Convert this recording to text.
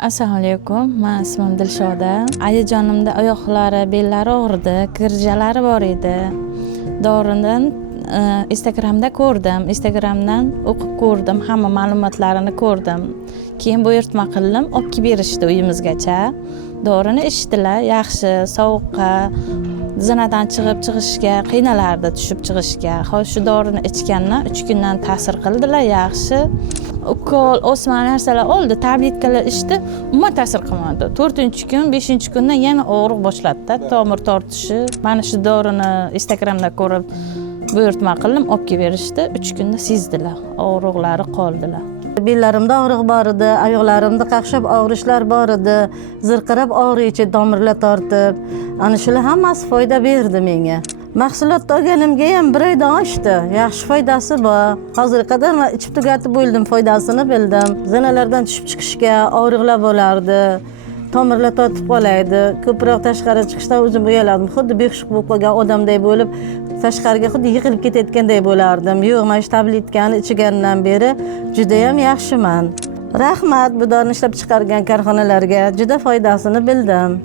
Assalomu alaykum. Men ismim Dilshoda. Ayajonimda oyoqlari, bellari og'ridi, kirjalari bor edi. Doridan Instagramda ko'rdim. Instagramdan o'qib ko'rdim, hamma ma'lumotlarini ko'rdim. Keyin buyurtma qildim, olib kelib berishdi uyimizgacha. Dorini ichdilar, yaxshi, sovuqqa, zinadan chiqishga, qiynalardi tushib chiqishga. Hozir shu dorini ichgandan 3 kundan ta'sir qildilar, yaxshi. Ukol, o'sma narsalar oldi, tabletkalar ichdi, umuman ta'sir qilmadi. 4-kun, 5-kundan yana og'riq boshladi, tomir tortishi. Mana shu dorini Instagramda ko'rib buyurtma qildim, olib kelib berishdi. 3 kunda sezdilar, og'riqlari qoldilar. Bellarimda og'riq bor edi, oyoqlarimda qaqshab og'rishlar bor edi, zirqirab og'riychi tomirlar tortib. Ana shular hammasi foyda berdi menga. Mahsulot olganimga ham 1 oydan oshdi. Yaxshi foydasi bor. Hozirga qadar men ichib tugatib bo'ldim, foydasini bildim. Zinalardan tushib chiqishga og'riqlar bo'lardi. Tomirlar tortib qolaydi. Ko'proq tashqari chiqishdan o'zim uyaladim. Xuddi behush bo'lib qolgan odamday bo'lib, tashqariga xuddi yiqilib ketayotganday bo'lardim. Yo'q, men shu tabletkani ichgandan beri juda ham yaxshiman. Rahmat bu dorini ishlab chiqargan korxonalarga, juda foydasini bildim.